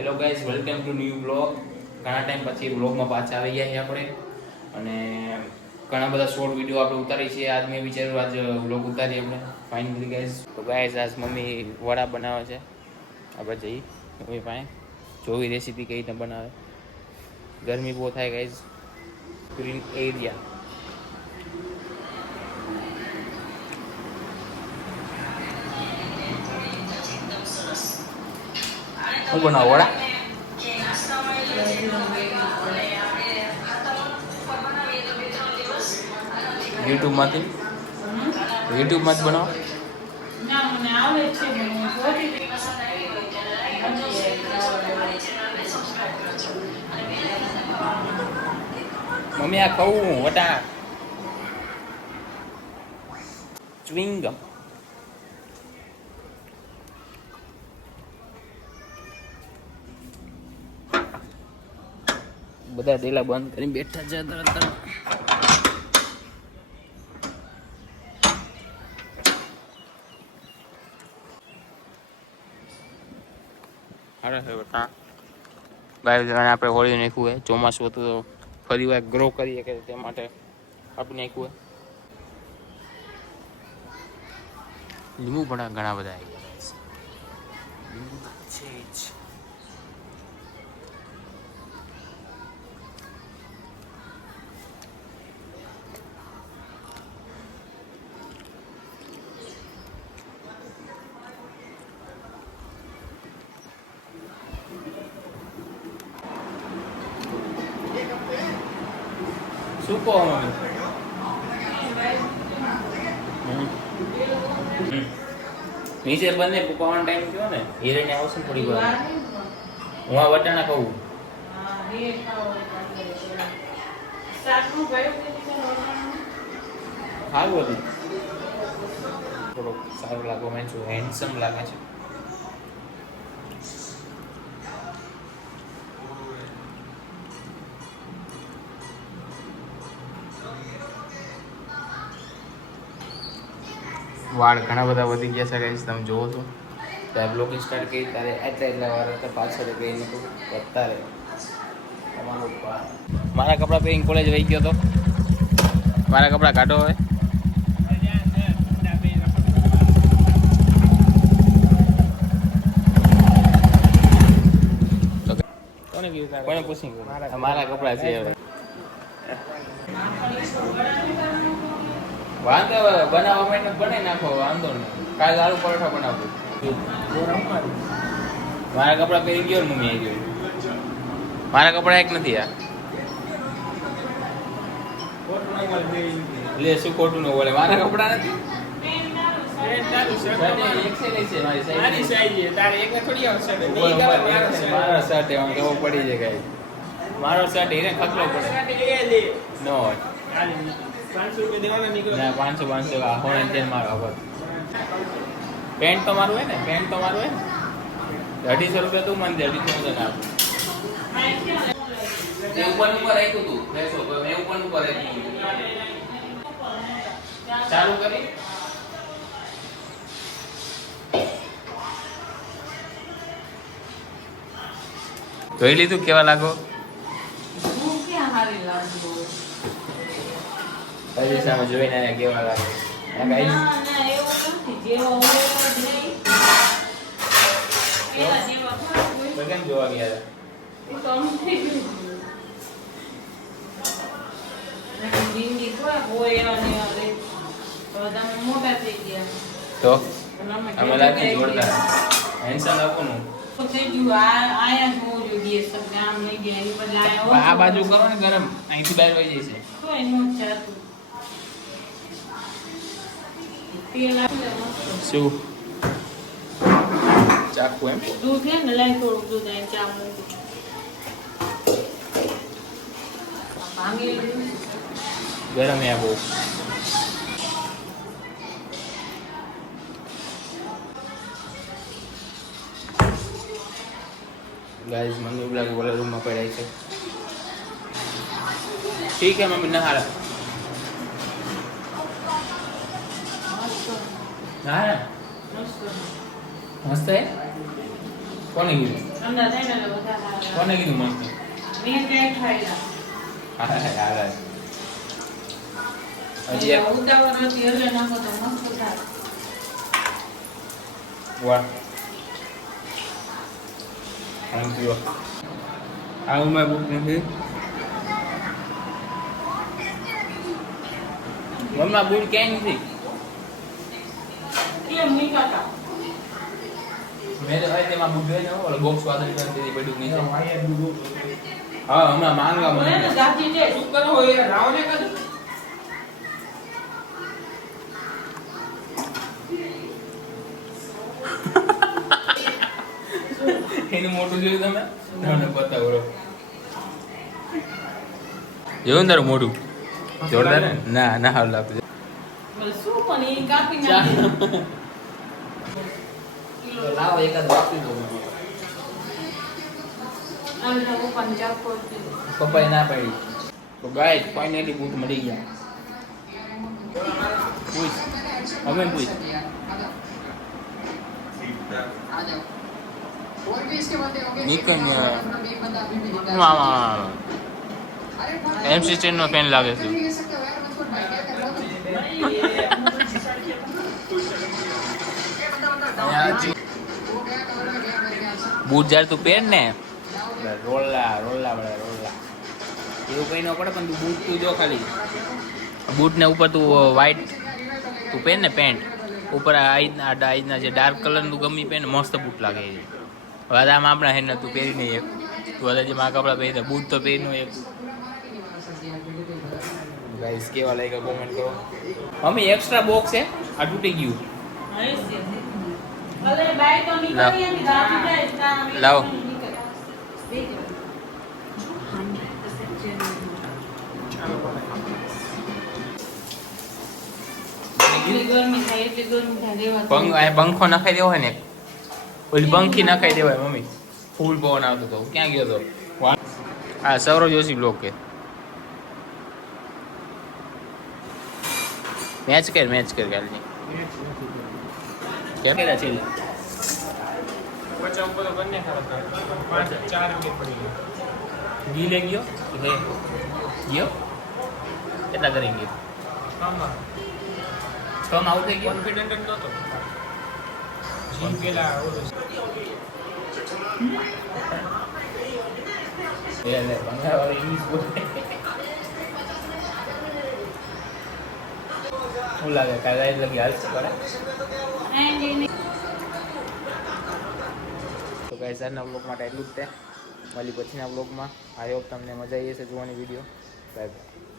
Hello guys, welcome to new blog. ઘણા time પછી બ્લોગમાં પાછા આવી ગયા છીએ આપણે, અને ઘણા બધા શોર્ટ વિડીયો આપણે ઉતારી છે. આજ મેં વિચાર્યું આજ બ્લોગ ઉતારીએ આપણે ફાઇનલી ગાઈઝ. તો ગાઈઝ આજ મમ્મી વડા બનાવે છે. આપણે જઈ મમ્મી પાસે જોવી રેસીપી કઈ રીતે બનાવે. ગરમી બહુ થાય ગાઈઝ. ગ્રીન એરિયા હું બનાવું વડા યુટ્યુબમાંથી બનાવો. મમ્મી આ ખાવું વટા ચ્વિંગમ. બધા ડેલા બંધ કરીને બેઠા છે. આપણે હોળી નાખ્યું હોય, ચોમાસું હતું તો ફરી વાર ગ્રો કરીએ કે તે માટે આપી નાખ્યું હોય. લીંબુ પણ ઘણા બધા આવી ગયા લીંબુ છે જ. શું કહો મમ્મી? નીચે બંને પપ્પાવાનો ટાઈમ થયો ને, હિરેને આવશે ને થોડી વાર. હું આ વટાણા કહું સારું હતું. થોડોક સારું લાગો મેં છું, હેન્ડસમ લાગે છે. વાળ ઘણા બધા વધી ગયા છે ગાઈસ, તમે જોવો છો. ત્યારે બ્લોગિંગ સ્ટાર્ટ કરી ત્યારે એટલા વાર હતા, પાછળ ગઈ નતું અત્યારે તમારું. મારા કપડાં પહેરીને કોલેજ વહી ગયો હતો. મારા કપડાં કાઢો હવે. કોને પૂછી મારા કપડાં છે હવે. વાંધો બનાવવા માટે બનાવી નાખો, વાંધો નહીં. કાલે આલુ પરોઠા બનાવું. મારા કપડા પહેરી ગયો ને મમ્મી આવી ગયો. મારા કપડા એક નથી આ. લે શું ખોટું ન બોલે, મારા કપડા નથી. મારો શર્ટ એમ કેવો પડી જાય ગાય. મારો શર્ટ એને ખતરો પડે નો હોય. 500 દેવાના નીકળો ના 500 આ હોણ છે મારો આભાર. પેન્ટ તો મારું હોય ને, પેન્ટ તો મારું હોય ને. 250 રૂપિયા તું મને 250 ના આપું. તે ઉપર રાખ્યું તું બેસો તો મેં ઉપર રાખ્યું. ચાલુ કરી જોઈ લીધું કેવા લાગો. હજી સામે જોઈને કેવા લાગે. કેમ જોવા ગયા તો અમે લાગી જોરદાર હેન્ડસમ આપવાનું. આ બાજુ કરો ને ગરમ, અહીંથી બહાર વહી જશે. શું ચાકુ એમ દૂધ છે ને, લઈ થોડું દૂધ અહીં ચા મૂકી ગરમ યા બહુ. गाइस मम्मी बोला कि बोला रूम में पड़ाई છે. ठीक है मम्मी नहा हाँ मस्त है. कौन है કોને કીધું મસ્ત હજી વાહ આવું મેં બુક નથી મમ્મા બુટ ક્યાંય નથી મેં તો તેમાં બુટ જોઈને ઓલો બોક્સ વાદળી કરી પડ્યું નીચે હા હમણાં માંગવા મને શું કરો યાર રાવને કદું એનું મોટું જોયું તમે મને બતાવો જોયું તારું મોટું જોરદાર ના ના હાલ લાગતું શું પણ એ કાપી નાખી લાવો એકાદ વાપરી દો આમના પપ્પાને ચાકો પપ્પાએ ના પાડી તો ગાઈસ ફાઇનલી બૂટ મળી ગયા પૂછ હવે પૂછ નિકન MC સ્ટેન નો ફેન લાગે છે બૂટ જ્યારે તું પહેર ને રોલા રોલા બળે રોલા એવું કઈ ન પડે પણ તું બૂટ તું જો ખાલી બૂટ ને ઉપર તું વ્હાઈટ તું પહેર ને પેન્ટ ઉપર આઈના જે ડાર્ક કલરનું ગમી પહેર ને મસ્ત બૂટ લાગે છે હવે આમ આપણા હેને તું પહેરી નહીં એક તું બધા જે મારા કપડાં પહેરી બૂટ તો પહેરી નું એક ગાઈસ કેવા લાગ્યા કોમેન્ટ કરો મમ્મી એક્સ્ટ્રા બોક્સ છે આ તૂટી ગયું લાવો પંખો નખાઈ દેવો હોય ને ઓલી પંખી નખાઈ દેવાય મમ્મી ફૂલ પવન આવતો હતો ક્યાં ગયો હતો હા સૌરવ જોશી બ્લોક કે મેચ કર કાલની કેમ કર્યા છે ગીલે ગયો ગયો કેટલા કરી ગયો 6 માં આઉટ થઈ ગયો કોન્ફિડન્ટ નતો જીમ પેલા લે બંગાળ ઇંગ્લિશ બોલે શું લાગે કાલે લગી હાલ કરે તો ગાઈસ આજના વ્લોગ માટે એટલું જ છે મળી પછીના વ્લોગમાં આઈ હોપ તમને મજા આવી હશે જોવાની વિડીયો બાય બાય